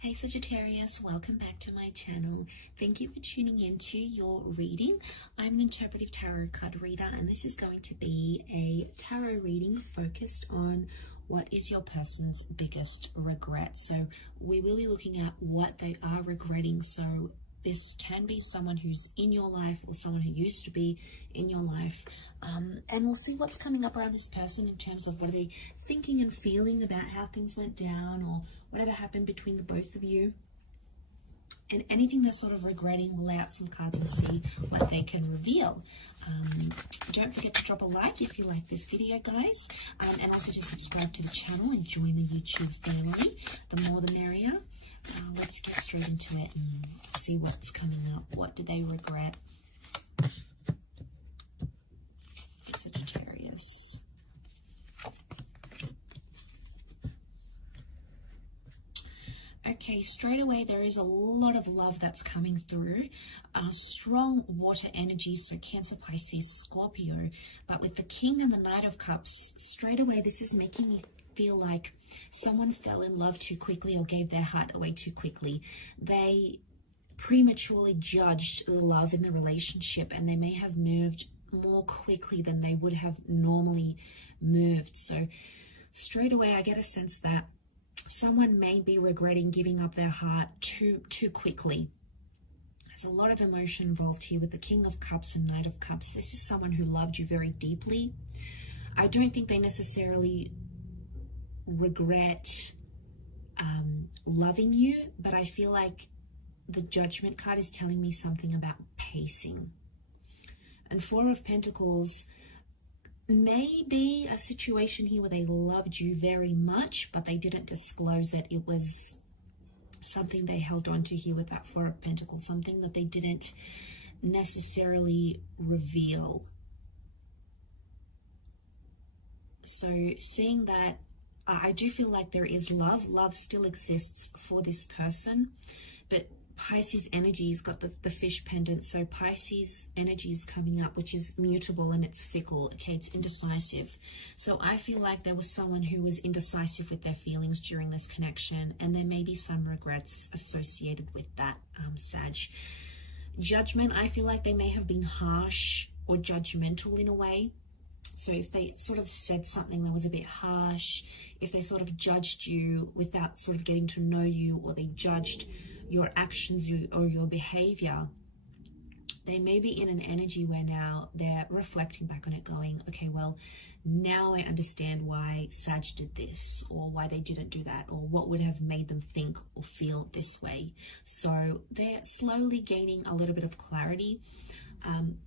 Hey Sagittarius, welcome back to my channel. Thank you for tuning into your reading. I'm an interpretive tarot card reader, and this is going to be a tarot reading focused on what is your person's biggest regret. So we will be looking at what they are regretting. So this can be someone who's in your life or someone who used to be in your life. And we'll see what's coming up around this person in terms of what are they thinking and feeling about how things went down or whatever happened between the both of you. And anything they're sort of regretting, we'll lay out some cards and see what they can reveal. Don't forget to drop a like if you like this video, guys. And also to subscribe to the channel and join the YouTube family. The more the merrier. Let's get straight into it and see what's coming up. What do they regret? Sagittarius. Okay, straight away there is a lot of love that's coming through. Strong water energy, so Cancer, Pisces, Scorpio. But with the King and the Knight of Cups, straight away this is making me feel like someone fell in love too quickly or gave their heart away too quickly. They prematurely judged the love in the relationship, and they may have moved more quickly than they would have normally moved. So straight away I get a sense that someone may be regretting giving up their heart too quickly. There's a lot of emotion involved here with the King of Cups and Knight of Cups. This is someone who loved you very deeply. I don't think they necessarily regret loving you, but I feel like the Judgment card is telling me something about pacing. And Four of Pentacles may be a situation here where they loved you very much, but they didn't disclose it. It was something they held on to here with that Four of Pentacles, something that they didn't necessarily reveal. So seeing that, I do feel like there is love. Love still exists for this person, but Pisces energy's got the fish pendant. So Pisces energy is coming up, which is mutable and it's fickle. Okay, it's indecisive. So I feel like there was someone who was indecisive with their feelings during this connection, and there may be some regrets associated with that, Sag. Judgment, I feel like they may have been harsh or judgmental in a way. So if they sort of said something that was a bit harsh, if they sort of judged you without sort of getting to know you, or they judged your actions or your behavior, they may be in an energy where now they're reflecting back on it going, okay, well, now I understand why Sag did this, or why they didn't do that, or what would have made them think or feel this way. So they're slowly gaining a little bit of clarity,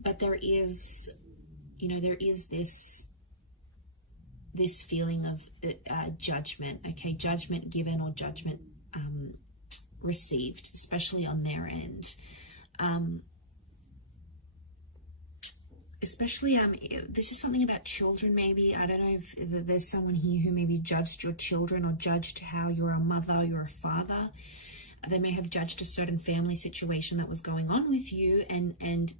but there is, you know, there is this feeling of judgment, okay, judgment given or judgment received, especially on their end. Especially, this is something about children maybe. I don't know if there's someone here who maybe judged your children or judged how you're a mother, you're a father. They may have judged a certain family situation that was going on with you, and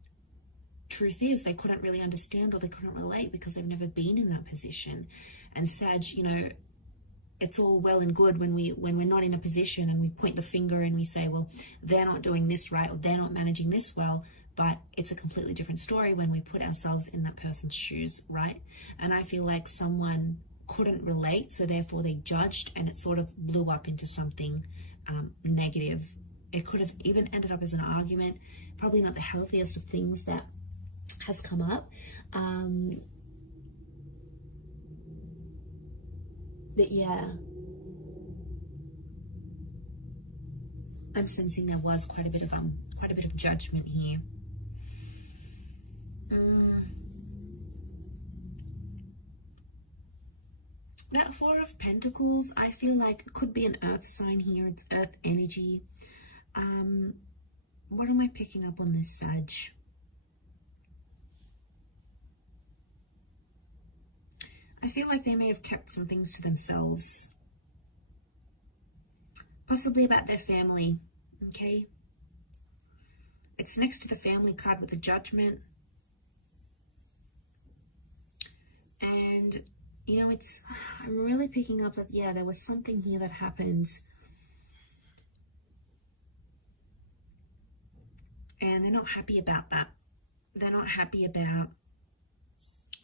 truth is they couldn't really understand or they couldn't relate because they've never been in that position. And Sag, you know, it's all well and good when we're not in a position and we point the finger and we say, well, they're not doing this right or they're not managing this well, but it's a completely different story when we put ourselves in that person's shoes, right? And I feel like someone couldn't relate, so therefore they judged, and it sort of blew up into something negative. It could have even ended up as an argument, probably not the healthiest of things that has come up. But yeah, I'm sensing there was quite a bit of judgment here. That Four of Pentacles, I feel like it could be an earth sign here. It's earth energy. What am I picking up on this, Sag? I feel like they may have kept some things to themselves, possibly about their family, okay? It's next to the family card with the Judgment. And, you know, I'm really picking up that, yeah, there was something here that happened And they're not happy about that. They're not happy about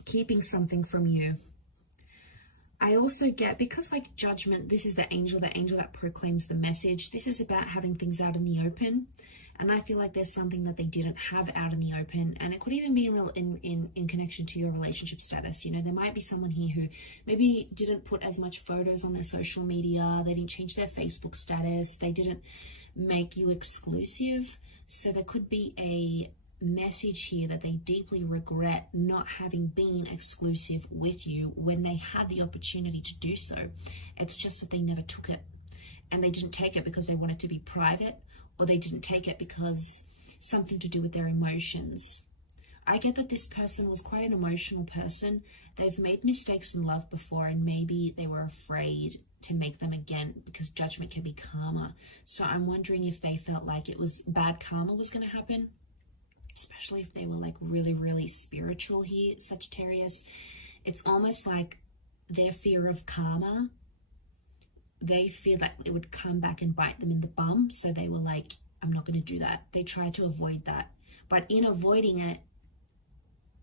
keeping something from you. I also get, because like Judgment, this is the angel that proclaims the message. This is about having things out in the open. And I feel like there's something that they didn't have out in the open. And it could even be in connection to your relationship status. You know, there might be someone here who maybe didn't put as much photos on their social media. They didn't change their Facebook status. They didn't make you exclusive. So there could be a message here that they deeply regret not having been exclusive with you when they had the opportunity to do so. It's just that they never took it, and they didn't take it because they wanted to be private, or they didn't take it because something to do with their emotions. I get that this person was quite an emotional person. They've made mistakes in love before, and maybe they were afraid to make them again because judgment can be karma. So I'm wondering if they felt like it was bad karma was going to happen, especially if they were like really, really spiritual here, Sagittarius. It's almost like their fear of karma. They fear that it would come back and bite them in the bum. So they were like, I'm not going to do that. They tried to avoid that. But in avoiding it,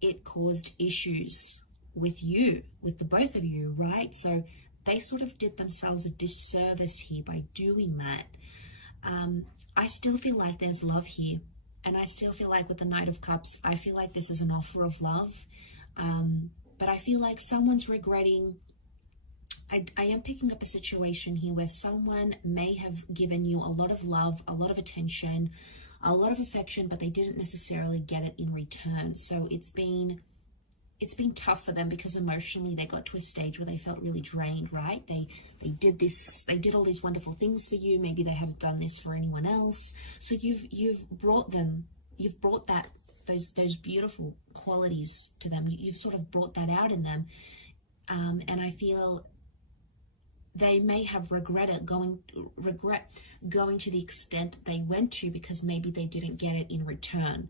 it caused issues with you, with the both of you, right? So they sort of did themselves a disservice here by doing that. I still feel like there's love here. And I still feel like with the Knight of Cups, I feel like this is an offer of love. But I feel like someone's regretting. I am picking up a situation here where someone may have given you a lot of love, a lot of attention, a lot of affection, but they didn't necessarily get it in return. So it's been tough for them because emotionally they got to a stage where they felt really drained, right? They did all these wonderful things for you. Maybe they hadn't done this for anyone else. So you've brought that those beautiful qualities to them. You've sort of brought that out in them. And I feel they may have regret going to the extent they went to because maybe they didn't get it in return.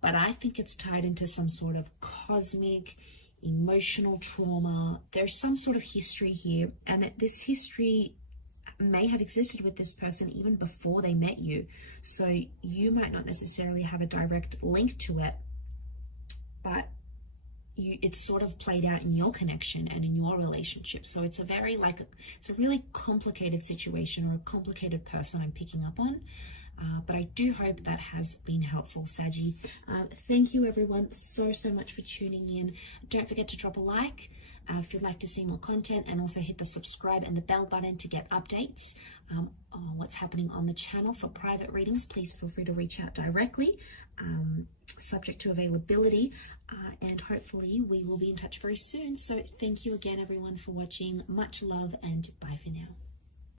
But I think it's tied into some sort of cosmic, emotional trauma. There's some sort of history here, and this history may have existed with this person even before they met you. So you might not necessarily have a direct link to it, but it's sort of played out in your connection and in your relationship. So it's it's a really complicated situation, or a complicated person I'm picking up on. But I do hope that has been helpful, Saggy. Thank you everyone so much for tuning in. Don't forget to drop a like if you'd like to see more content, and also hit the subscribe and the bell button to get updates on what's happening on the channel. For private readings, please feel free to reach out directly, subject to availability, and hopefully we will be in touch very soon. So thank you again everyone for watching. Much love, and bye for now.